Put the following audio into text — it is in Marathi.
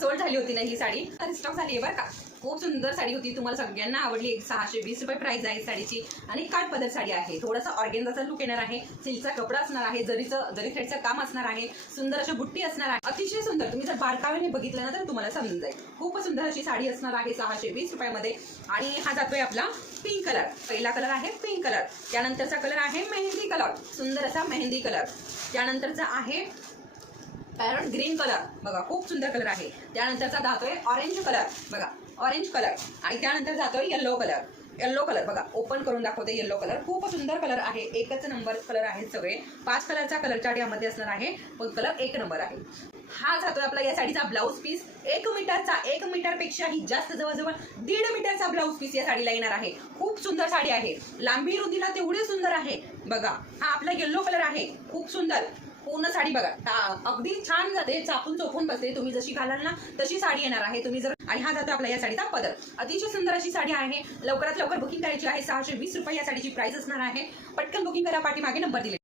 सोल्ड झाली होती ना ही साडी, तर स्टॉक झाली आहे बरं का। खूप सुंदर साडी होती, तुम्हाला सगळ्यांना आवडली। 620 रुपये प्राइस आहे साडीची आणि काठ पदर साडी आहे। थोडासा ऑर्गेन्झाचा लुक येणार आहे, सिल्कचा कपडा असणार आहे, जरी थ्रेडचं काम असणार आहे, सुंदर अशी बुट्टी असणार आहे, अतिशय सुंदर। तुम्ही जर बारकावेने बघितलं ना तर तुम्हाला समजून जाईल। खूप सुंदर अशी साडी असणार आहे 620 रुपयामध्ये। आणि हा जातोय आपला पिंक कलर, पहिला कलर आहे पिंक कलर, त्यानंतरचा कलर आहे मेहंदी कलर, सुंदर असा मेहंदी कलर, त्यानंतरचा आहे पॅरट ग्रीन कलर, बघा खूप सुंदर कलर आहे, त्यानंतरचा जातोय ऑरेंज कलर, बघा ऑरेंज कलर, आणि त्यानंतर जातोय येल्लो कलर, येल्लो कलर बघा ओपन करून दाखवते। येल्लो कलर खूप सुंदर कलर आहे, एकच नंबर कलर आहेत सगळे, 5 कलरचा कलर चार्ट यामध्ये असणार आहे, पण कलर 1 नंबर आहे। हा जातोय आपला या साडीचा ब्लाऊज पीस, 1 मीटरचा, 1 मीटरपेक्षाही जास्त, जवळजवळ 1.5 मीटरचा ब्लाऊज पीस या साडीला येणार आहे। खूप सुंदर साडी आहे, लांबी रुंदीला तेवढी सुंदर आहे बघा। हा आपला येल्लो कलर आहे, खूप सुंदर पूर्ण साडी बघा, अगदी छान जाते, चापून चोपून बसते, तुम्ही जशी घालाल ना तशी साडी येणार आहे तुम्ही जर। आणि हा जातो आपला या साडीचा पदर, अतिशय सुंदर अशी साडी आहे। लवकरात लवकर बुकिंग करायची आहे, 620 रुपये या साडीची प्राइस असणार आहे। पटकन बुकिंग करा, पाठीमागे नंबर दिले।